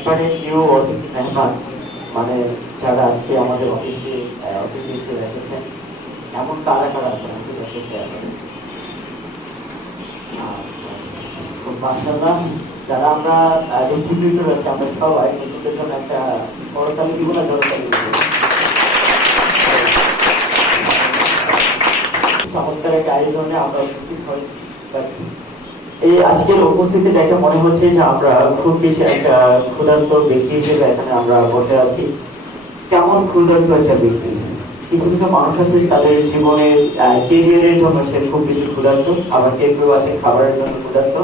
একবারে নিউ অতিথি মেহমান, মানে যারা আজকে আমাদের অফিসে অতিথি হিসেবে এসেছেন, এমন কারা কারা আছেন আমি দেখতে চাই। মাশাআল্লাহ, যারা আমরা ডিস্ট্রিবিউটর আছে আমরা সবাই নতুনদের জন্য একটা করতালি দিব না, জড়তালি দিব। চমৎকার একটা আয়োজনে আমরা উপস্থিত হয়েছি। এই আজকের উপস্থিতি দেখে মনে হচ্ছে যে আমরা খুব বেশি একটা ক্ষুধার্ত ব্যক্তি হিসেবে এখানে আমরা বসে আছি। কেমন ক্ষুধার্ত একটা ব্যক্তি? কিছু কিছু মানুষ আছে তাদের জীবনের কেরিয়ারের জন্য সে খুব বেশি ক্ষুধার্ত, আবার কেউ কেউ আছে খাবারের জন্য ক্ষুধার্ত।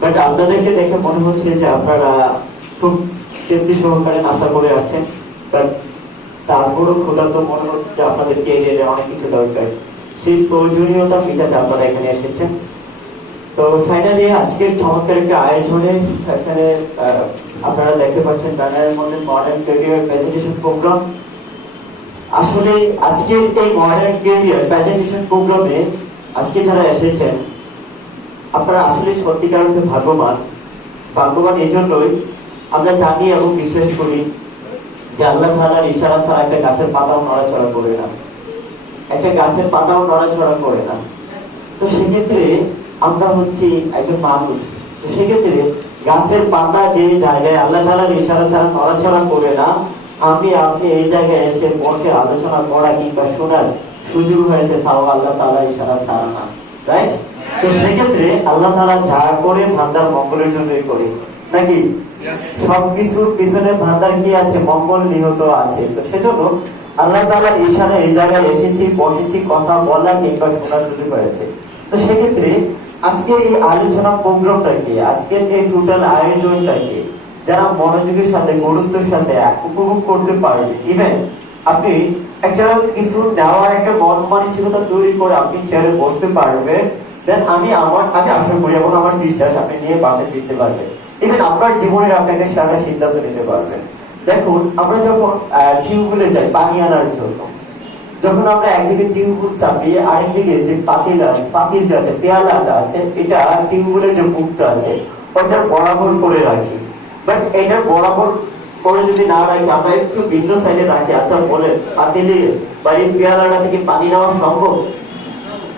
বাট আপনাদেরকে দেখে মনে হচ্ছে যে আপনারা খুব তৃপ্তি সহকারে নাস্তা করে আসছেন, বাট তারপরও ক্ষুধার্ত মনে হচ্ছে যে আপনাদের কেরিয়ারে অনেক কিছু দরকার, সেই প্রয়োজনীয়তা মেটাতে আপনারা এখানে এসেছেন। তো ফাইনালি আজকের চমৎকার একটা আয়োজনে এখানে আপনারা দেখতে পাচ্ছেন ব্যানারের মধ্যে মডার্ন ক্যারিয়ার প্রেজেন্টেশন প্রোগ্রাম। আসলে আজকের এই মডার্ন ক্যারিয়ার প্রেজেন্টেশন প্রোগ্রামে আজকে যারা এসেছেন আপনারা আসলে সত্যিকার অর্থে ভাগ্যবান এই জন্যই আমরা জানি এবং বিশ্বাস করি যে আল্লাহ তাআলার ইশারা ছাড়া একটা গাছের পাতাও নড়াচড়া করে না, একটা গাছের পাতাও নড়াচড়া করে না। তো সেক্ষেত্রে আমরা হচ্ছি একজন মানুষ, তো সেক্ষেত্রে গাছের পাতা যে জায়গায় আল্লাহ তাআলার ইশারা ছাড়া নড়াচড়া করে না, আপনি এই জায়গায় এসে বসে আলোচনা করা কিংবা শোনার সুযোগ হয়েছে, তাও আল্লাহ তাআলার ইশারা ছাড়া না, রাইট? তো সেক্ষেত্রে আল্লাহ তাআলা যা করে বান্দার মঙ্গলের জন্যই করে, নাকি? সবকিছুর পিছনে বান্দার কি আছে? মঙ্গল নিহত আছে। তো সেজন্য আল্লাহ তাআলার ইশারা এই জায়গায় এসেছি, বসেছি, কথা বলা কিংবা শোনার সুযোগ হয়েছে। তো সেক্ষেত্রে আজকের এই আলোচনা প্রোগ্রামটাকে, আজকের এই টোটাল আয়োজনটাকে যারা মনোযোগের সাথে গুরুত্বের সাথে উপভোগ করতে পারবে, ইভেন আপনি একটা কিছু নেওয়ার একটা মন মানসিকতা তৈরি করে আপনি চেয়ারে বসতে পারবেন, দেন আমি আশা করি এবং আমার বিশ্বাস আপনি নিয়ে বাসায় ফিরতে পারবেন। ইভেন আপনার জীবনের আপনাকে সারা সিদ্ধান্ত নিতে পারবেন। দেখুন, আমরা যখন টিউবওয়েলে যাই পানি আনার জন্য, যখন আমরা একদিকে টিউবওয়েল চাপি, আরেকদিকে যে পাতিলটা আছে, পেয়ালাটা আছে, এটা টিউবওয়েলের যে মুখটা আছে ওটা বরাবর করে রাখি। বাট এটা বরাবর করে যদি না রাখি, আমরা একটু ভিন্ন সাইডে রাখি, আচ্ছা বলেন পাতিলে বা এই পেয়ালাটা থেকে পানি নেওয়া সম্ভব?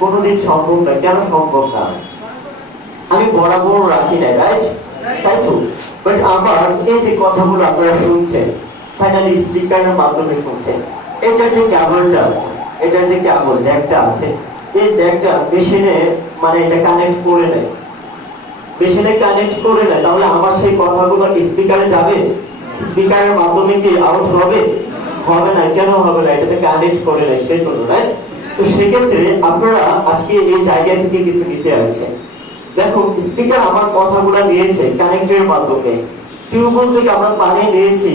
কোনোদিন সম্ভব না। কেন সম্ভব না? আমি বরাবর রাখি না, রাইট? তাই তো? বাট আবার এই যে কথাগুলো আপনারা শুনছেন, ফাইনালি স্পিকারের মাধ্যমে শুনছেন, এটার যে কেবলটা আছে, এটার যে কেবল জ্যাকটা আছে, এই জ্যাকটা মেশিনে মানে এটা কানেক্ট করে নেয়, মেশিনে কানেক্ট করে নেয়, তাহলে আমার সেই কথাগুলো স্পিকারে যাবে? স্পিকারের মাধ্যমে কি আউট হবে? হবে না। কেন হবে না? এটাতে কানেক্ট করে নেয়, সেই জন্য, রাইট? তো সেক্ষেত্রে আপনারা আজকে এই জায়গা থেকে কিছু নিতে আসছেন। দেখো, স্পিকার আমার কথাগুলো নিয়েছে কানেক্টের মাধ্যমে, টিউবওয়েল থেকে আমরা পানি নিয়েছি,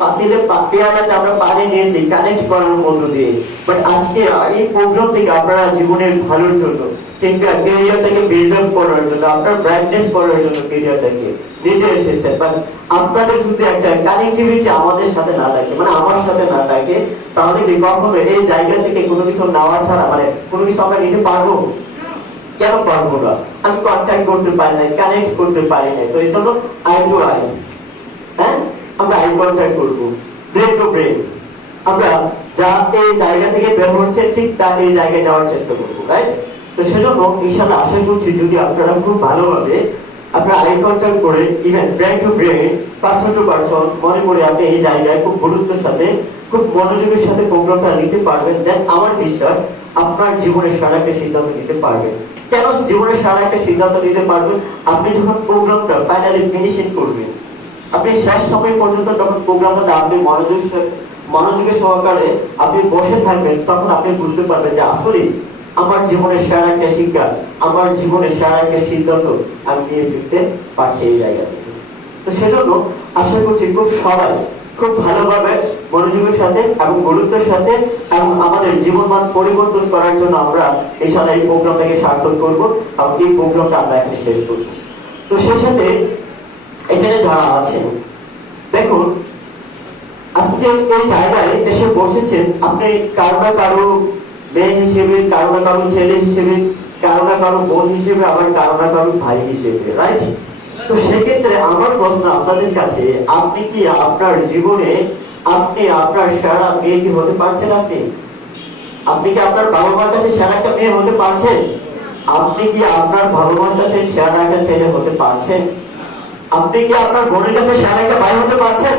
পাতিলে পেয়ালাতে আমরা পানি নিয়েছি কানেক্ট করার মধ্য দিয়ে। বাট আজকে এই প্রোগ্রাম থেকে আপনারা জীবনের ভালোর জন্য কিংবা ক্যারিয়ারটাকে বিল্ড আপ করার জন্য, আপনার ব্রাইটনেস করার জন্য ক্যারিয়ারটাকে নিতে এসেছেন। বাট আপনাদের যদি একটা কানেক্টিভিটি আমাদের সাথে না থাকে, মানে আমার সাথে না থাকে, তাহলে কি কখনো এই জায়গা থেকে কোনো কিছু নেওয়া ছাড়া মানে কোনো কিছু আমরা নিতে পারবো? কেন পারবো না? আমি কন্ট্যাক্ট করতে পারি না, কানেক্ট করতে পারি না। তো এই জন্য আই টু আই, হ্যাঁ, আমরা আই কন্ট্যাক্ট করবো, ব্রেন টু ব্রেন। আমরা যা এই জায়গা থেকে বের হচ্ছে ঠিক তা এই জায়গায় যাওয়ার চেষ্টা করবো, রাইট? তো সেজন্য ইনশাআল্লাহ আশা করছি যদি আপনারা খুব ভালোভাবে আপনারা আই কন্ট্যাক্ট করে, even brain to brain, person to person, মনে করে আপনি এই জায়গায় খুব গুরুত্বের সাথে, খুব মনোযোগের সাথে প্রোগ্রামটা নিতে পারবেন, দেন আমার বিশ্বাস আপনার জীবনের সারা একটা সিদ্ধান্ত নিতে পারবেন। কেন জীবনের সারা একটা সিদ্ধান্ত নিতে পারবেন? আপনি যখন প্রোগ্রামটা ফাইনালি ফিনিশিং করবেন, আপনি শেষ সময় পর্যন্ত যখন প্রোগ্রামটা আপনি মনোযোগের সহকারে আপনি বসে থাকবেন, তখন আপনি বুঝতে পারবেন যে আসলে আমার জীবনের সেরা একটা শিক্ষা, আমার জীবনের সেরা একটা সিদ্ধান্ত আমি নিয়ে ফিরতে পারছি এই জায়গা থেকে। তো সেজন্য আশা করছি খুব সবাই খুব ভালোভাবে মনোযোগের সাথে এবং গুরুত্বের সাথে এবং আমাদের জীবনমান পরিবর্তন করার জন্য আমরা ইনশাআল্লাহ এই প্রোগ্রামটাকে সার্থক করবো এবং এই প্রোগ্রামটা আমরা এখানে শেষ করবো। তো সেই সাথে এখানে যারা আছেন, দেখুন আজকে এই জায়গায় এসে বসেছেন আপনি কারো না কারো মেয়ে হিসেবে, কারো না কারো ছেলে হিসেবে, কারো না কারো বোন হিসেবে, আবার কারো না কারো ভাই হিসেবে, রাইট? তো সেক্ষেত্রে আমার প্রশ্ন আপনাদের কাছে, আপনি কি আপনার জীবনে আপনি আপনার সেরা মেয়ে কি হতে পারছেন? আপনি কি আপনার বাবা মার কাছে সেরা একটা মেয়ে হতে পারছেন? আপনি কি আপনার বাবা মার কাছে সেরা একটা ছেলে হতে পারছেন? আপনি কি আপনার বোনের কাছে সেরা একটা ভাই হতে পারছেন?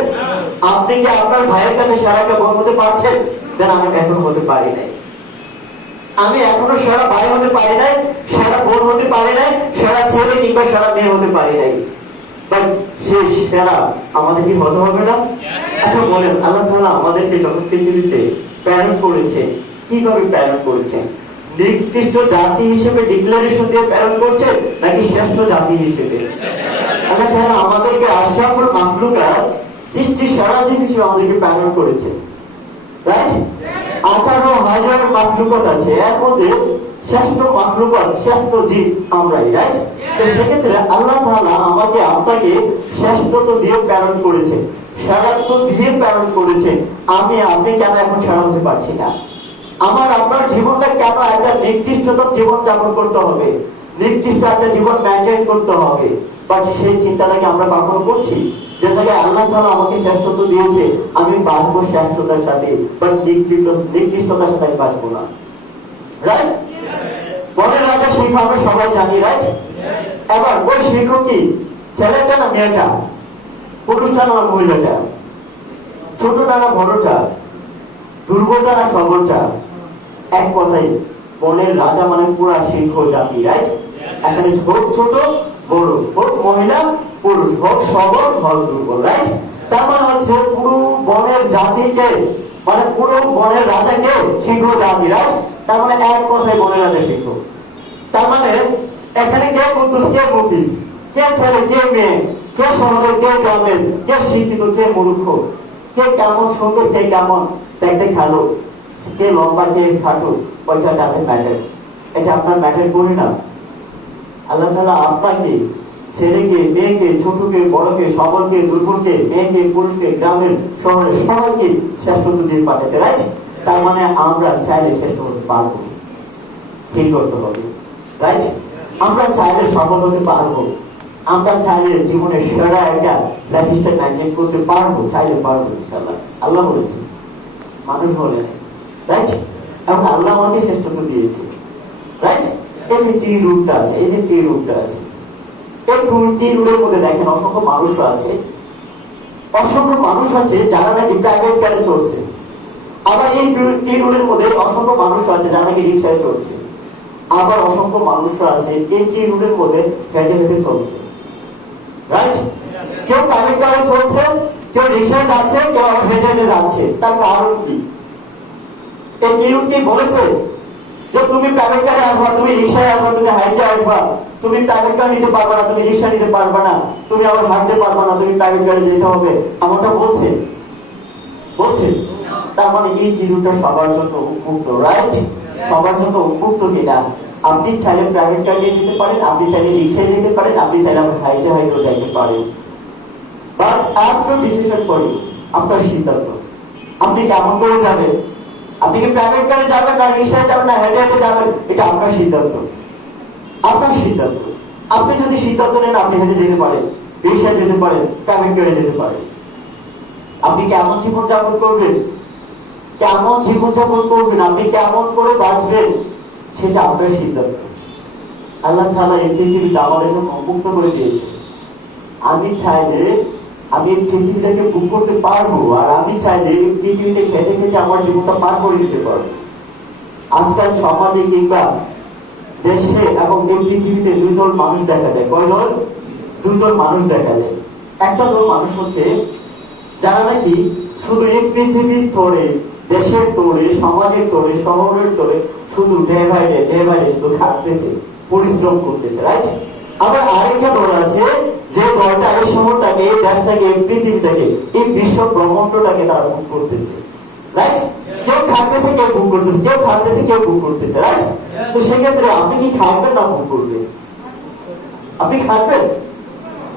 আপনি কি আপনার ভাইয়ের কাছে সেরা একটা বোন হতে পারছেন? দেন আমি এখন হতে পারি নাই। আমি এখনো সেরা ভাই হতে পারি নাই, সেরা বোন হতে পারি নাই, সেরা ছেলে কিংবা সেরা মেয়ে হতে পারি নাই। বাট সে সেরা আমাদের কি হতে হবে না? আচ্ছা বলেন, আল্লাহ তাআলা আমাদেরকে যখন পৃথিবীতে প্রেরণ করেছে, কিভাবে প্রেরণ করেছেন? নির্দিষ্ট জাতি হিসেবে ডিক্লারেশন দিয়ে প্রেরণ করছে, নাকি শ্রেষ্ঠ জাতি হিসেবে? আল্লাহ তাআলা আমাদেরকে আশরাফুল মাখলুকাত, সৃষ্টি সেরা জীব হিসেবে আমাদেরকে প্রেরণ করেছে, রাইট? 18,000 মাখলুকাত আছে, এর মধ্যে শ্রেষ্ঠ মাখলুকাত, শ্রেষ্ঠ জীব আমরাই, রাইট? তো সেক্ষেত্রে আল্লাহ তাআলা আমাকে আপনাকে শ্রেষ্ঠত্ব দিয়ে প্রেরণ করেছে, সেরাত্ব দিয়ে প্রেরণ করেছে। আপনি কেন এখন সেরা হতে পারছি না? আমার আপনার জীবনটা কেন একটা নির্দিষ্ট জীবন যাপন করতে হবে, নির্দিষ্ট একটা জীবন মেনটেন করতে হবে? বাট সেই চিন্তাটাকে আমরা কখনো করছি? যে জায়গায় আল্লাহ তাআলা আমাকে শ্রেষ্ঠত্ব দিয়েছে, আমি বাঁচবো শ্রেষ্ঠতার সাথে, বাট নির্দিষ্টতার সাথে আমি বাঁচবো না, রাইট? বনের রাজা সিংহ আমরা সবাই জানি, রাইট? এবার ওই সিংহ কি ছেলেটা না মেয়েটা, পুরুষটা না মহিলাটা, ছোটটা না বড়টা, দুর্বলটা না সবলটা? এক কথাই বনের রাজা মানে পুরা সিংহ জাতি, রাইট? এখানে হোক ছোট বড়, হোক মহিলা পুরুষ, হোক সবল হোক দুর্বল, রাইট? তার মানে হচ্ছে পুরো বনের জাতিকে, মানে পুরো বনের রাজাকে সিংহ জাতি, রাইট? তার মানে এক কথায় বনের রাজা সিংহ। তার মানে এখানে কে কুদ্দুস, কে মুফিস, কে ছেলে, কে মেয়ে, কে শহরের, কে গ্রামের, কে শিক্ষিত, কে মূর্খ, কে কেমন সুন্দর, কে কেমন দেখতে খালো, কে লম্বা, কে খাটো, ওইটা কাছে ম্যাটার। এটা আপনার ম্যাটার করে না। আল্লাহ তাআলা আপনাকে, ছেলেকে, মেয়েকে, ছোটকে, বড়কে, সবলকে, দুর্বলকে, মেয়েকে, পুরুষকে, গ্রামের, শহরের সবাইকে শ্রেষ্ঠত্ব দিয়ে পাঠিয়েছে, রাইট? তার মানে আমরা চাইলে শ্রেষ্ঠ হতে পারবো, ঠিক করতে হবে, রাইট? আমরা চাইলে সফল হতে পারবো, আমরা চাইলে জীবনের সেরা একটা লাইফস্টাইল মেনটেন করতে পারবো, চাইলে পারবো ইনশাআল্লাহ। আল্লাহ বলেছে, মানুষ বলে নাই, রাইট? এবং আল্লাহ আমাকে শ্রেষ্ঠত্ব দিয়েছে, রাইট? এই যে টি রুটটা আছে, এই যে টি রুটটা আছে, এই টি রুটের মধ্যে দেখেন অসংখ্য মানুষ আছে, অসংখ্য মানুষ আছে যারা নাকি প্রাইভেট কারে চলছে। আবার এই টি রুটের মধ্যে অসংখ্য মানুষ আছে যারা নাকি রিক্সায় চলছে। আবার অসংখ্য মানুষ আছে এই টি রুটের মধ্যে হেঁটে হেঁটে চলছে, রাইট? কেউ প্রাইভেট কারে চলছে, কেউ রিক্সায় যাচ্ছে, কেউ আবার হেঁটে হেঁটে যাচ্ছে। তার কারণ কি? এই টি রুট কি বলেছে যে তুমি প্রাইভেট কারে আসবা, তুমি রিক্সায় আসবা, তুমি হাইটে আসবা, তুমি প্রাইভেট কার নিতে পারবা না, তুমি রিক্সা নিতে পারবা না, তুমি আবার হাঁটতে পারবা না, তুমি প্রাইভেট কারে যেতে হবে, এমনটা বলছে? বলছে? তার মানে এই জিরোটা সবার জন্য উন্মুক্ত, রাইট? সবার জন্য উন্মুক্ত কিনা? আপনি চাইলে প্রাইভেট কার নিয়ে যেতে পারেন, আপনি চাইলে রিক্সায় যেতে পারেন, আপনি চাইলে আবার হাইটে হাইটেও যেতে পারেন। But after decision for you, আপনার সিদ্ধান্ত। আপনি কেমন করে যাবেন? আপনি কি প্রাইভেট কারে যাবেন, না রিক্সায় যাবেন, না হেঁটে হেঁটে যাবেন? এটা আপনার সিদ্ধান্ত, আপনার সিদ্ধান্ত। আপনি যদি সিদ্ধান্ত নেন, আপনি হেঁটে যেতে পারেন, রিক্সায় যেতে পারেন, প্রাইভেট কারে যেতে পারেন। আপনি কেমন জীবন যাপন করবেন, কেমন জীবন যাপন করবেন, আপনি কেমন করে বাঁচবেন, সেটা আপনার সিদ্ধান্ত। আল্লাহ তাআলা এই পৃথিবীটা আমাদের জন্য উন্মুক্ত করে দিয়েছে। আমি চাইলে আমি এই পৃথিবীটাকে বুক করতে পারবো, আর আমি চাইলে এই পৃথিবীতে খেটে খেটে আমার জীবনটা পার করে দিতে পারবো। আজকাল সমাজে কিংবা দেশে এবং এই পৃথিবীতে দুই দল মানুষ দেখা যায়। কয় দল? দুই দল মানুষ দেখা যায়। একটা দল মানুষ হচ্ছে যারা নাকি শুধু এই পৃথিবীর তোড়ে, দেশের তোড়ে, সমাজের তোড়ে, শহরের তোড়ে শুধু ডে বাই ডে শুধু খাটতেছে, পরিশ্রম করতেছে, রাইট? আবার আরেকটা দল আছে যে দলটা এই শহরটাকে, এই দেশটাকে, এই পৃথিবীটাকে, এই বিশ্ব ব্রহ্মাণ্ডটাকে তারা ভোগ করতেছে, রাইট? কেউ খাটতেছে, কেউ ভোগ করতেছে, কেউ খাটতেছে, কেউ ভোগ করতেছে, রাইট? তো সেক্ষেত্রে আপনি কি খাটবেন না ভোগ করবেন? আপনি খাটবেন,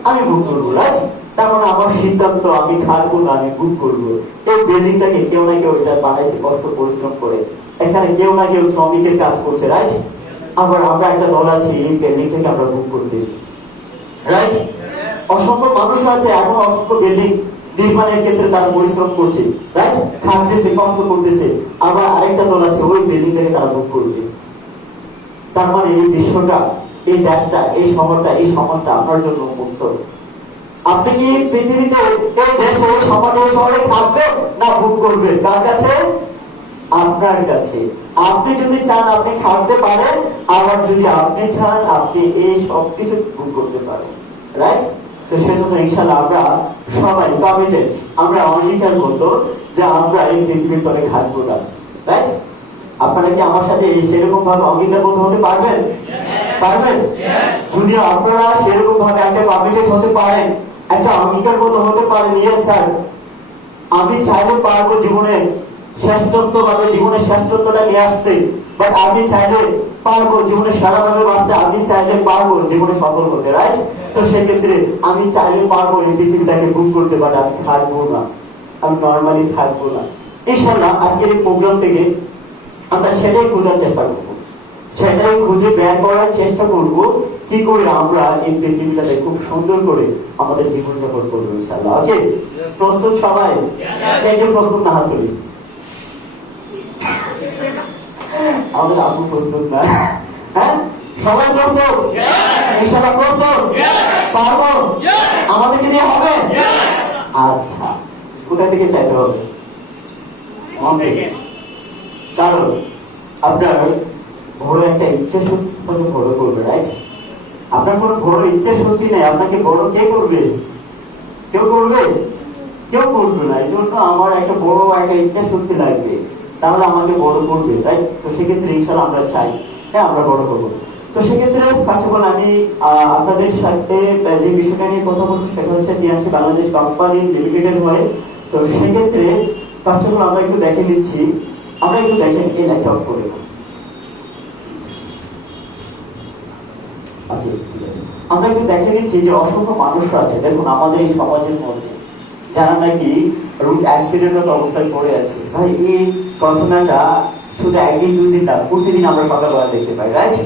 আমি ভোগ করবো, রাইট? তার মানে আমার সিদ্ধান্ত, আমি খাটবো না, আমি ভোগ করবো। এই বিল্ডিংটাকে কেউ না কেউ এটা বানাইছে কষ্ট পরিশ্রম করে, এখানে কেউ না কেউ শ্রমিকের কাজ করছে, রাইট? আবার আমরা একটা দল আছি, এই বিল্ডিংটাকে আমরা ভোগ করতেছি, রাইট? অসংখ্য মানুষ আছে এখন অসংখ্য বিল্ডিং নির্মাণের ক্ষেত্রে তারা পরিশ্রম করছে, রাইট, খাটতেছে, কষ্ট করতেছে। আবার আরেকটা দল আছে ওই বিল্ডিংটাকে তারা ভোগ করবে। তার মানে এই বিশ্বটা, এই দেশটা, এই শহরটা, এই সমাজটা আপনার জন্য মুক্ত। আপনি কি পৃথিবীতে এই দেশে, সমাজে, শহরে খাটবেন না ভোগ করবেন? কার কাছে? আপনার কাছে। আপনি যদি চান আপনি খাটতে পারেন, আবার যদি আপনি চান আপনি এই সবকিছু ভোগ করতে পারেন, রাইট। তো সেজন্য ইনশাআল্লাহ আমরা সবাই কমিটেড, আমরা অঙ্গীকার করতো যে আমরা এই পৃথিবীর তলে খাটবো না, রাইট। আপনারা কি আমার সাথে সেরকম ভাবে অঙ্গীকারবদ্ধ হতে পারবেন? পারবেন? যদি আপনারা সেরকম ভাবে একটা কমিটেড হতে পারেন, একটা অঙ্গীকারবদ্ধ হতে পারেন, ইয়েস স্যার আমি চাইলে পারবো জীবনে শ্রেষ্ঠত্ব ভাবে জীবনের শ্রেষ্ঠত্বটা নিয়ে আসতে, বাট আমি চাইলে পারবো জীবনে সারাভাবে বাঁচতে, আমি চাইলে পারবো জীবনে সফল হতে, রাইট। তো সেক্ষেত্রে আমি চাইলে পারবো এই পৃথিবীটাকে ভোগ করতে, বাট আমি থাকবো না, আমি নর্মালি থাকবো না। ইনশাআল্লাহ আজকের এই প্রোগ্রাম থেকে আমরা সেটাই খোঁজার চেষ্টা করবো, সেটাই খুঁজে বের করার চেষ্টা করবো কি করে আমরা এই পৃথিবীটাকে খুব সুন্দর করে আমাদের জীবনযাপন করবো ইনশাআল্লাহ। ওকে, প্রস্তুত সবাই? কে কে প্রস্তুত না? হাত তুলি। আমাদের আপু প্রস্তুত না? হ্যাঁ, সবাই প্রস্তুত? ইনশাআল্লাহ প্রস্তুত? পারবো? আমাদেরকে দিয়ে হবে? আচ্ছা, কোথা থেকে চাইতে হবে? কারণ আপনার বড় একটা ইচ্ছা শক্তি বড় করবে, রাইট। আপনার কোনো বড় ইচ্ছা শক্তি নেই, আপনাকে বড় কে করবে? কেউ করবে? কেউ করবে না। এই জন্য আমার একটা বড় একটা ইচ্ছা শক্তি লাগবে, তাহলে আমাকে বড় করবে, রাইট। তো সেক্ষেত্রে ইনশাআল্লাহ আমরা চাই, হ্যাঁ আমরা বড় করবো। তো সেক্ষেত্রে ফার্স্ট অফ অল আমি আপনাদের সাথে যে বিষয়টা নিয়ে কথা বলবো সেটা হচ্ছে টিএনসি বাংলাদেশ কোম্পানি লিমিটেডের হয়ে। তো সেক্ষেত্রে ফার্স্ট অফ অল আমরা একটু দেখে নিচ্ছি, আমরা একটু দেখেন এই লাইটটা অফ করে। আমরা একটু দেখে নিচ্ছি যে অসংখ্য মানুষরা আছে, দেখুন আমাদের এই সমাজের মধ্যে যারা নাকি রোড অ্যাক্সিডেন্ট অবস্থায় পড়ে আছে। ভাই এই ঘটনাটা শুধু একদিন দুদিন না, প্রতিদিন আমরা সকালবেলা দেখতে পাই, রাইট।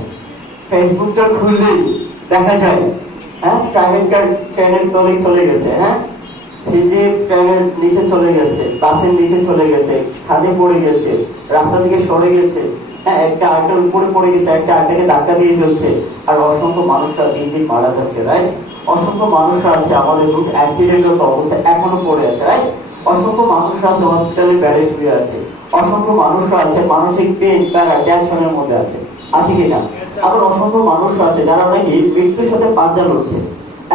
ফেসবুকটা খুললেই দেখা যায়, হ্যাঁ, প্রাইভেট কার ট্রেনের তলে চলে গেছে, হ্যাঁ, সিজি ট্রেনের নিচে চলে গেছে, বাসের নিচে চলে গেছে, খাদে পড়ে গেছে, রাস্তা থেকে সরে গেছে, হ্যাঁ, একটা আরেকটার উপরে পড়ে গেছে, একটা আরেকটাকে ধাক্কা দিয়ে ফেলছে, আর অসংখ্য মানুষরা দিন দিন মারা যাচ্ছে, রাইট। অসংখ্য মানুষরা আছে আমাদের রোড অ্যাক্সিডেন্টের অবস্থায় এখনো পড়ে আছে, রাইট। অসংখ্য মানুষরা আছে হসপিটালে বেডে শুয়ে আছে, অসংখ্য মানুষরা আছে মানসিক পেন, প্যারা, টেনশনের মধ্যে আছে, আছে কিনা? আবার অসংখ্য মানুষরা আছে যারা নাকি মৃত্যুর সাথে পাঞ্জা লড়ছে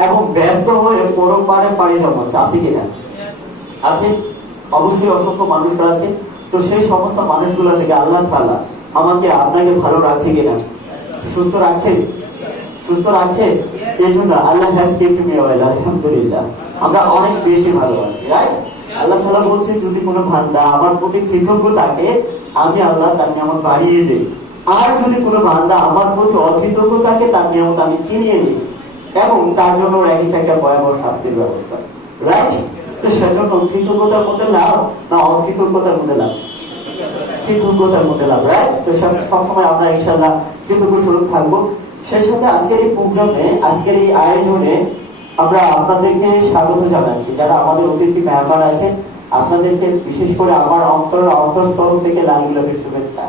এবং ব্যর্থ হয়ে পরপারে পাড়ি জমাচ্ছে, আছে কিনা? আছে, অবশ্যই অসংখ্য মানুষরা আছে। তো সেই সমস্ত মানুষগুলো থেকে আল্লাহ তাআলা আমাকে আপনাকে ভালো রাখছে কিনা? সুস্থ রাখছে? সুস্থ রাখছে? এই জন্য আল্লাহ হ্যাজ কেপ্ট মি ওয়েল, আলহামদুলিল্লাহ আমরা অনেক বেশি ভালো আছি, রাইট। আল্লাহ তাআলা বলছে যদি কোনো বান্দা আমার প্রতি কৃতজ্ঞ থাকে আমি আল্লাহ তার নিয়ামত বাড়িয়ে দেই, আর যদি কোনো বান্দা আমার প্রতি অকৃতজ্ঞ থাকে তার নিয়ামত আমি চিনিয়ে নিই এবং তার জন্য রেখেছে একটা ভয়াবহ শাস্তির ব্যবস্থা, রাইট। তো সেজন্য কৃতজ্ঞতার মধ্যে লাভ না অকৃতজ্ঞতার মধ্যে লাভ? কৃতজ্ঞতার মধ্যে লাভ, রাইট। তো সবসময় আমরা ইনশাআল্লাহ কৃতজ্ঞ স্বরূপ থাকবো। সেই সাথে আজকের এই প্রোগ্রামে, আজকের এই আয়োজনে আমরা আপনাদেরকে স্বাগত জানাচ্ছি। যারা আমাদের অতিথি মেহমান আছেন আপনাদেরকে বিশেষ করে আমার অন্তঃস্থল থেকে লাল গোলাপের শুভেচ্ছা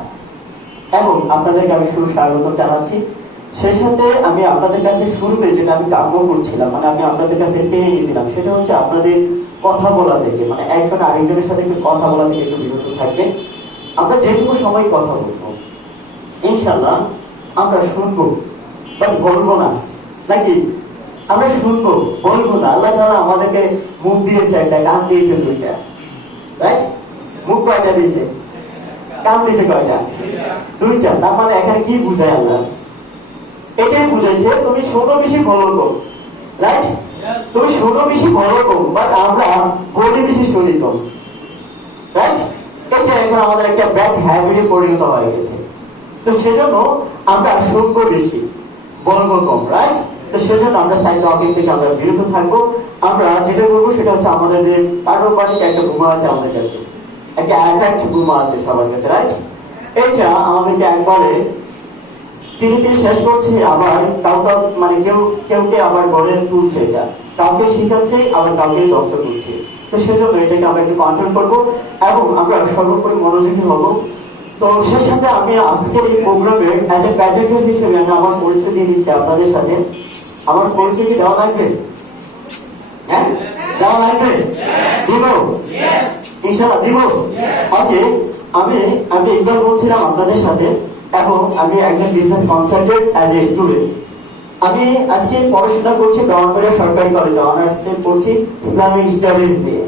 এবং আপনাদেরকে আমি সুস্বাগত জানাচ্ছি। সেই সাথে আমি আপনাদের কাছে শুরুতে যেটা আমি কাম্য করছিলাম, মানে আমি আপনাদের কাছে চেয়ে নিয়েছিলাম, সেটা হচ্ছে আপনাদের কথা বলা থেকে, মানে একজন আরেকজনের সাথে একটু কথা বলা থেকে একটু বিরত থাকবে। আমরা যেটুকু সময় কথা বলবো ইনশাআল্লাহ আমরা শুনবো, বাট বলবো না, নাকি? আমরা শুনবো, বলবো না। আল্লাহ তাআলা আমাদেরকে মুখ দিয়েছে একটা, কান দিয়েছে দুইটা, রাইট। মুখ কয়টা দিয়েছে? কান দিয়েছে কয়টা? দুইটা। তার মানে এখানে কি বুঝায় আল্লাহ? এটাই বুঝাইছে তুমি শোনো বেশি বলো কম, রাইট। তুমি শোনো বেশি বলো কম, বাট আমরা বলি বেশি শুনি কম, রাইট। এটা এখন আমাদের একটা ব্যাড হ্যাবিটে পরিণত হয়ে গেছে। তো সেজন্য আমরা শুনবো বেশি, বলবো কম, রাইট। তো সেজন্য আমরা সাইড টকিং থেকে আমরা বিরত থাকবো। আমরা যেটা করবো সেটা হচ্ছে আমাদের যে পারমাণবিক একটা বোমা আছে আমাদের কাছে, একটা অ্যাটাক বোমা আছে সবার কাছে, রাইট। এইটা আমাদেরকে একবারে তিনি শেষ করছে, আবার কাউকে মানে কেউ কেউকে আবার গড়ে তুলছে। এটা কাউকে শিখাচ্ছে আবার কাউকে ধ্বংস করছে। তো সেজন্য এটাকে আমরা একটু কন্ট্রোল করবো এবং আমরা সর্বোপরি মনোযোগী হব। তো সে সাথে আমি আজকের এই প্রোগ্রামে অ্যাজ এ প্যাসেঞ্জার হিসেবে আমি আমার পরিচয় দিয়ে দিচ্ছি আপনাদের সাথে। আমার পরিচয় কি দেওয়া লাগবে? হ্যাঁ, দেওয়া লাগবে? দিব? ইনশাআল্লাহ দিব। ওকে, আমি আমি ইকবাল বলছিলাম আপনাদের সাথে এবং আমি একজন business consultant as a student. আমি আজকে পড়াশোনা করছি ব্রাহ্মণবাড়িয়া সরকারি কলেজে, অনার্সে পড়ছি ইসলামিক স্টাডিজ নিয়ে।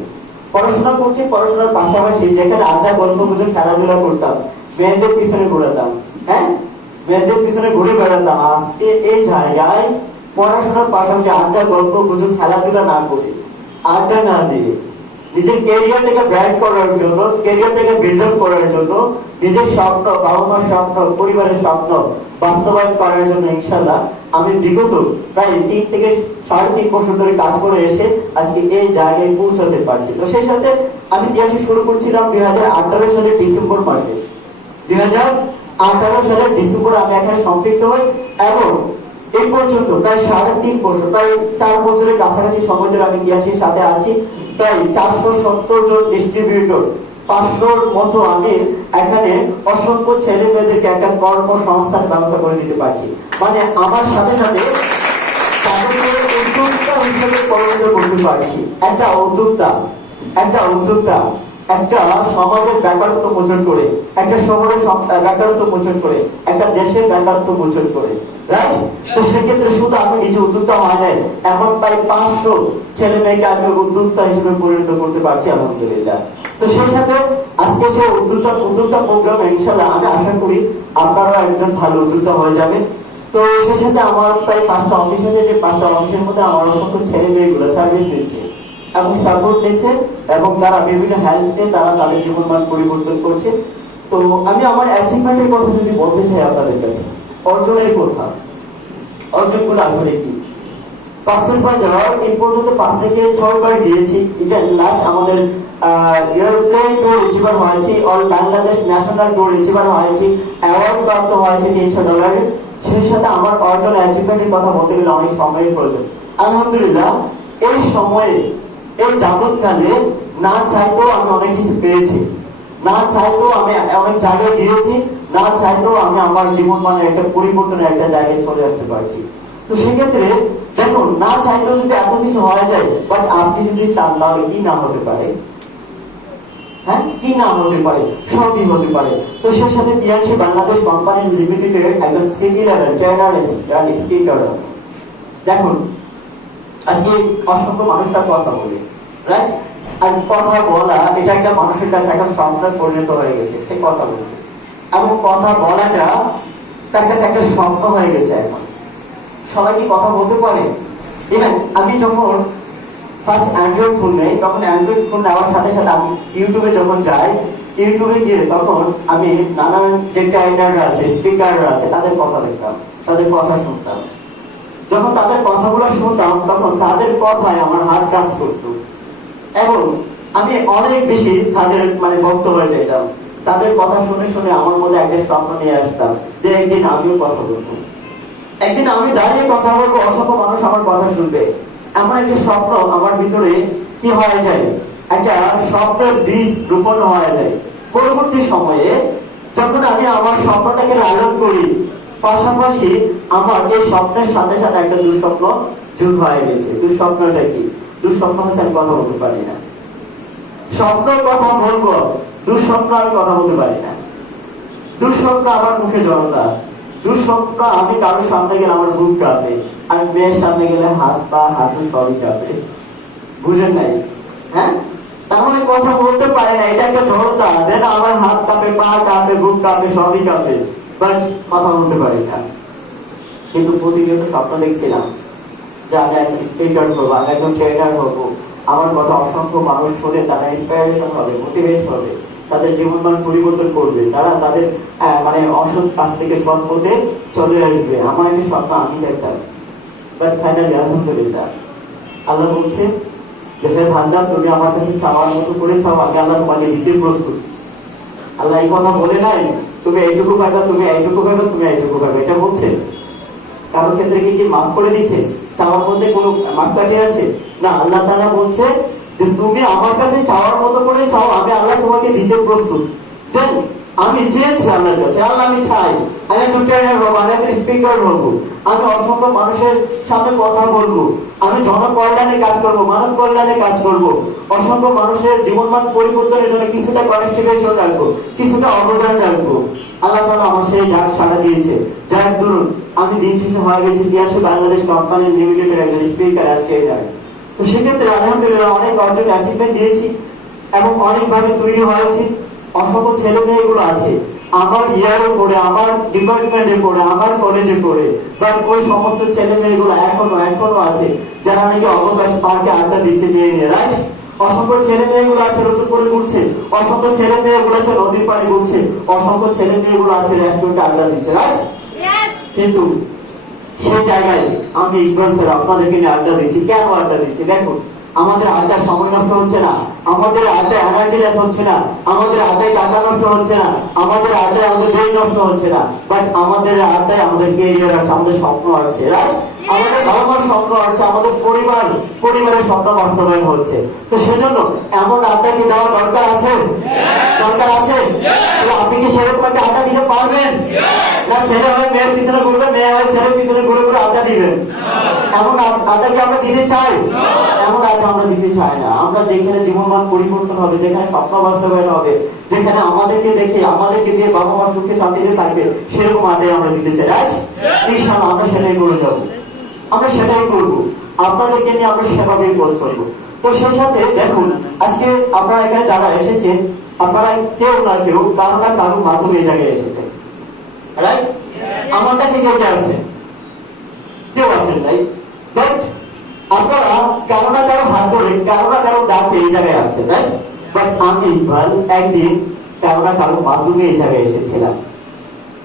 পড়াশোনা করছি, পড়াশোনার পাশাপাশি যেখানে আড্ডা গল্প গুজব খেলাধুলা করতাম, মেয়েদের পিছনে ঘুরাতাম, হ্যাঁ মেয়েদের পিছনে ঘুরে বেড়াতাম, আজকে এই জায়গায় পড়াশোনার পাশাপাশি আড্ডা গল্প গুজব খেলাধুলা না করে, আড্ডা না দিয়ে নিজের ক্যারিয়ারটাকে ব্রাইট করার জন্য, ক্যারিয়ারটাকে বিল্ড আপ করার জন্য, নিজের স্বপ্ন, বাবা মার স্বপ্ন, পরিবারের স্বপ্ন বাস্তবায়ন করার জন্য ইনশাআল্লাহ আমি বিগত প্রায় 3 থেকে 3.5 বছর ধরে কাজ করে এসে আজকে এই জায়গায় পৌঁছাতে পারছি। তো সেই সাথে আমি ইতিহাসে শুরু করছিলাম 2018 সালের ডিসেম্বর মাসে। 2018 সালের ডিসেম্বর আমি এখানে সম্পৃক্ত হই এবং এই পর্যন্ত প্রায় 3.5 বছর, প্রায় 4 বছরের কাছাকাছি সময় ধরে আমি ইতিহাসের সাথে আছি। প্রায় 470 জন ডিস্ট্রিবিউটর, 500-র মতো আমি এখানে অসংখ্য ছেলে মেয়েদেরকে একটা কর্মসংস্থান ব্যবস্থা করে দিতে পারছি। মানে আমার সাথে সাথে তাদেরকে উদ্যোক্তা হিসেবে পরিণত করতে পারছি। একটা উদ্যোক্তা একটা সমাজের বেকারত্ব মোচন করে, একটা শহরের বেকারত্ব মোচন করে, একটা দেশের বেকারত্ব মোচন করে, রাইট? তো সেক্ষেত্রে শুধু আমি নিজে উদ্যোক্তা হয় নাই, এমন প্রায় 500 ছেলে মেয়েকে আমি উদ্যোক্তা হিসেবে পরিণত করতে পারছি আলহামদুলিল্লাহ। তো সেই সাথে আজকে সেই উদ্যোক্তা প্রোগ্রামে ইনশাআল্লাহ আমি আশা করি আপনারাও একজন ভালো উদ্যোক্তা হয়ে যাবেন। তো সেই সাথে আমার প্রায় 5টা অফিস আছে, যে 5টা অফিসের মধ্যে আমার অসংখ্য ছেলে মেয়েগুলো সার্ভিস দিচ্ছে এবং সাপোর্ট নিচ্ছে এবং তারা বিভিন্ন হেল্প নিয়ে তারা তাদের জীবনমান পরিবর্তন করছে। তো আমি আমার অ্যাচিভমেন্টের কথা যদি বলতে চাই আপনাদের কাছে, অর্জনের কথা, অর্জনগুলো আসলে কি? পার্সেস বাজার এই পর্যন্ত 5 থেকে 6 বার দিয়েছি। এটা লাস্ট আমাদের এয়ারপ্লেন ট্যুর রিসিভার হয়েছি, all Bangladesh national tour receiver হয়েছি, অ্যাওয়ার্ড প্রাপ্ত হয়েছে $300। সেই সাথে আমার অর্জন অ্যাচিভমেন্টের কথা বলতে গেলে অনেক সময়ের প্রয়োজন। আলহামদুলিল্লাহ এই সময়ে, এই যাবৎকালে না চাইতেও আমি অনেক কিছু পেয়েছি, না চাইতেও আমি অনেক জায়গায় গিয়েছি, না চাইতেও আমি আমার জীবন মানে একটা পরিবর্তনের একটা জায়গায় চলে আসতে পারছি। তো সেক্ষেত্রে দেখুন, না চাইতেও যদি এত কিছু হয়ে যায়, বাট আপনি যদি চান তাহলে কি না হতে পারে? হ্যাঁ, কি না হতে পারে? সবই হতে পারে। তো সেই সাথে টিআরসি বাংলাদেশ কোম্পানি লিমিটেডের একজন সিটি লেভেল ট্রেনার স্পিকার। দেখুন আজকে অসংখ্য মানুষরা কথা বলে, রাইট? আর কথা বলা এটা একটা মানুষের কাছে একটা স্বপ্নে পরিণত হয়ে গেছে, সে কথা বলবে এবং কথা বলাটা তার কাছে একটা স্বপ্ন হয়ে গেছে। এখন সবাই কি কথা বলতে পারে? ইভেন আমি যখন ফার্স্ট অ্যান্ড্রয়েড ফোন নেই, তখন অ্যান্ড্রয়েড ফোন নেওয়ার সাথে সাথে আমি ইউটিউবে যখন যাই, ইউটিউবে গিয়ে তখন আমি নানান যে ট্রেনাররা আছে, স্পিকাররা আছে, তাদের কথা দেখতাম, তাদের কথা শুনতাম। যখন তাদের কথাগুলো শুনতাম তখন তাদের কথায় আমার হাত কাজ করতো এবং আমি অনেক বেশি তাদের মানে ভক্ত হয়ে যেতাম। তাদের কথা শুনে শুনে আমার মধ্যে একটা স্বপ্ন নিয়ে আসতাম যে একদিন আমিও কথা বলবো, একদিন আমি দাঁড়িয়ে কথা বলবো, অসংখ্য মানুষ আমার কথা শুনবে। এমন একটা স্বপ্ন আমার ভিতরে কি হয়ে যায়, একটা স্বপ্নের বীজ রোপণ হয়ে যায়। পরবর্তী সময়ে যখন আমি আমার স্বপ্নটাকে লালন করি, পাশাপাশি আমার এই স্বপ্নের সাথে সাথে একটা দুঃস্বপ্ন যোগ হয়ে গেছে। দুঃস্বপ্নটা কি? দুঃস্বপ্ন হচ্ছে আমি কথা বলতে পারি না। স্বপ্ন কথা বলবো, দুঃস্বপ্ন আমি কথা বলতে পারি না। দুঃস্বপ্ন আমার মুখে জড়তা, দুঃস্বপ্ন আমি কারোর সামনে গেলে আমার বুক কাঁপে, আমি মেয়ের সামনে গেলে হাত পা হাঁটু সবই কাঁপে। বুঝেন নাই? হ্যাঁ, তাহলে কথা বলতে পারে না, এটা একটা জড়তা। দেন আমার হাত কাঁপে, পা কাঁপে, বুক কাঁপে, সবই কাঁপে, বাট কথা বলতে পারি না। কিন্তু প্রতিনিয়ত স্বপ্ন দেখছিলাম যে আমি একজন স্পিকার হবো, আমি একজন ট্রেনার হবো, আমার কথা অসংখ্য মানুষ শুনে তারা ইন্সপায়ারেশন হবে, মোটিভেট হবে, তাদের জীবনমান পরিবর্তন করবে, তারা তাদের মানে অসৎ কাজ থেকে সৎ পথে চলে আসবে। আমার একটা স্বপ্ন আমি দেখতাম, বাট ফাইনালি আলহামদুলিল্লাহ আল্লাহ বলছে যে হে বান্দা, তুমি আমার কাছে চাওয়ার মতো করে চাও, আমি আল্লাহ তোমাকে দিতে প্রস্তুত। আল্লাহ এই কথা বলে নাই তুমি এইটুকু পাইবা, তুমি এইটুকু পাইবা, তুমি এইটুকু পাইবা, এটা বলছে? কারোর ক্ষেত্রে কি মাফ করে দিচ্ছে? চাওয়ার মধ্যে কোনো মাপ কাটে আছে? না, আল্লাহ তাআলা বলছে যে তুমি আমার কাছে চাওয়ার মতো করে চাও, আমি আল্লাহ তোমাকে দিতে প্রস্তুত। দেন আমি চেয়েছি আল্লাহর কাছে, আল্লাহ আমি চাই আমি একটু ট্রেনার হবো, আমি একটু স্পিকার হবো, আমি অসংখ্য মানুষের সামনে কথা বলবো, আমি জনকল্যাণে কাজ করবো, মানব কল্যাণে কাজ করবো, অসংখ্য মানুষের জীবনমান পরিবর্তনের জন্য কিছুটা কনস্টিটিউশন রাখবো, কিছুটা অবদান রাখবো। আল্লাহ তাআলা আমার সেই ডাক সাড়া দিয়েছে। যার দরুন আমি দিন শেষে হয়ে গেছি তিয়াসী বাংলাদেশ কোম্পানি লিমিটেডের একজন স্পিকার আর ট্রেনার। তো সেক্ষেত্রে আলহামদুলিল্লাহ অনেক অর্জন অ্যাচিভমেন্ট দিয়েছি এবং অনেকভাবে তৈরি হয়েছি। অসংখ্য ছেলে মেয়েগুলো আছে আমার ইয়ারে পড়ে, আমার ডিপার্টমেন্টে পড়ে, আমার কলেজে পড়ে, বাট ওই সমস্ত ছেলে মেয়েগুলো এখনো আছে যারা নাকি অবকাশ পার্কে আড্ডা দিচ্ছে নিয়ে নিয়ে, রাইট? অসংখ্য ছেলে মেয়েগুলো আছে রসুলপুরে ঘুরছে, অসংখ্য ছেলে মেয়েগুলো আছে নদীর পাড়ে ঘুরছে, অসংখ্য ছেলে মেয়েগুলো আছে রেস্টুরেন্টে আড্ডা দিচ্ছে, রাইট? কিন্তু সেই জায়গায় আমি ইকবাল স্যার আপনাদেরকে নিয়ে আড্ডা দিচ্ছি। কেন আড্ডা দিচ্ছি? দেখুন, আমাদের আড্ডায় সময় নষ্ট হচ্ছে না, আমাদের আড্ডায় এনার্জি লস হচ্ছে না, আমাদের আড্ডায় টাকা নষ্ট হচ্ছে না, আমাদের আড্ডায় আমাদের ব্রেন নষ্ট হচ্ছে না, বাট আমাদের আড্ডায় আমাদের কেরিয়ার আছে, আমাদের স্বপ্ন আছে, রাইট? আমাদের ধর্মের স্বপ্ন আছে, আমাদের পরিবারের স্বপ্ন বাস্তবায়ন হচ্ছে। তো সেজন্য এমন আড্ডা কি দেওয়া দরকার আছে? দরকার আছে? আপনি কি সেরকম একটা আড্ডা দিতে পারবেন? না ছেলে হয়ে মেয়ের পিছনে ঘুরবে, মেয়ে হয়ে ছেলের পিছনে ঘুরে ঘুরে আড্ডা দিবেন? এমন আড্ডা কি আমরা দিতে চাই? এমন আড্ডা আমরা দিতে চাই না। আমরা যেখানে জীবনমান পরিবর্তন হবে, যেখানে স্বপ্ন বাস্তবায়ন হবে, যেখানে আমাদেরকে দেখে আমাদেরকে দিয়ে বাবা মা সুখে শান্তিতে থাকবে, সেরকম আড্ডাই আমরা দিতে চাই। আজ ইনশাআল্লাহ আমরা সেটাই করে যাবো, আমরা সেটাই করবো, আপনাদেরকে নিয়ে আমরা সেভাবেই পথ চলবো। তো সেই সাথে দেখুন, আজকে আপনারা এখানে যারা এসেছেন, আপনারা কেউ না কেউ কারো না কারো মাধ্যমে এই জায়গায় এসেছেন, রাইট? আমারটা কি কেউ আছে? কেউ আসেন নাই, বাট আপনারা কারো না কারো হাত ধরে, কারো না কারো ডাকে এই জায়গায় আসছেন, রাইট? বাট আমি ইকবাল একদিন কারো না কারো মাধ্যমে এই জায়গায় এসেছিলাম।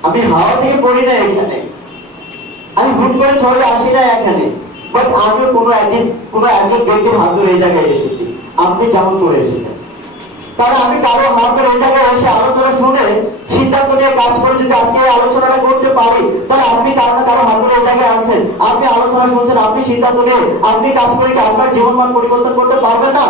আমি হাওয়া থেকে পড়ি না এখানে, আমি হুট করে চলে আসি না এখানে, বাট আমিও কোনো একজন ব্যক্তির হাত ধরে এই জায়গায় এসেছি, আপনি যেমন করে এসেছেন। তাহলে আমি কারো হাত ধরে এই জায়গায় এসে আলোচনা শুনে সিদ্ধান্ত নিয়ে কাজ করে যদি আজকে এই আলোচনাটা করতে পারি, তাহলে আপনি কারো না কারো হাত ধরে এই জায়গায় আছেন, আপনি আলোচনা শুনছেন, আপনি সিদ্ধান্ত নিয়ে আপনি কাজ করে কি আপনার জীবনমান পরিবর্তন করতে পারবেন না?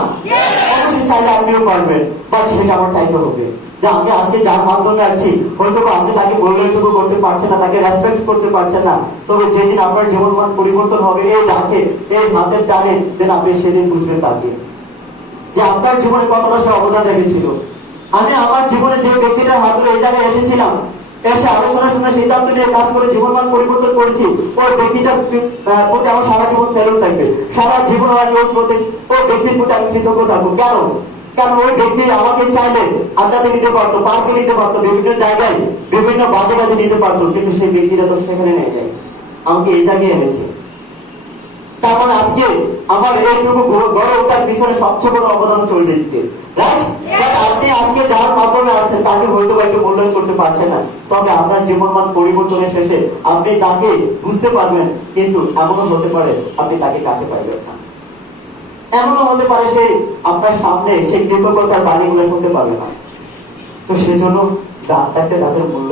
অবশ্যই চাইলে আপনিও পারবেন, বাট সেটা আমার চাইতে হবে যে আমি আজকে যার মাধ্যমে আছি, হয়তো আপনি তাকে মূল্যায়নটুকু করতে পারছেন না, তাকে রেসপেক্ট করতে পারছেন না, তবে যেদিন আপনার জীবনমান পরিবর্তন হবে এই ডাকে, এই হাতের টানে, দেন আপনি সেদিন বুঝবেন তাকে যে আপনার জীবনে কতটা সে অবদান রেখেছিল। আমি আমার জীবনে যে ব্যক্তিটার হাত ধরে এই জায়গায় এসেছিলাম, এসে আলোচনা শুনে সিদ্ধান্ত নিয়ে কাজ করে জীবনমান পরিবর্তন করেছি, ওই ব্যক্তিটার প্রতি আমার সারা জীবন স্যালুট থাকবে, সারা জীবন আমি ওই ব্যক্তির প্রতি আমি কৃতজ্ঞ থাকবো। কেন? কারণ ওই ব্যক্তি আমাকে চাইলে আড্ডাতে নিতে পারতো, পার্কে নিতে পারতো, বিভিন্ন জায়গায় বিভিন্ন বাজে বাজে নিতে পারতো, কিন্তু সেই ব্যক্তিটা তো সেখানে নেই, আমাকে এই জায়গায় এনেছে। তার মানে আজকে আমার এইটুকু গড়ে ওঠার পিছনে সবচেয়ে বড় অবদান চলে দিতে, রাইট? আপনি আজকে যার মাধ্যমে আছেন তাকে হয়তো একটু মূল্যায়ন করতে পারছেন না, তবে আপনার জীবনমান পরিবর্তনের শেষে আপনি তাকে বুঝতে পারবেন, কিন্তু এমনও হতে পারে আপনি তাকে কাছে পাইবেন না, এমনও হতে পারে সে আপনার সামনে সেই কৃতজ্ঞতার বাণীগুলো শুনতে পারবে না। তো সেজন্য দাঁত থাকতে তাদের মূল্য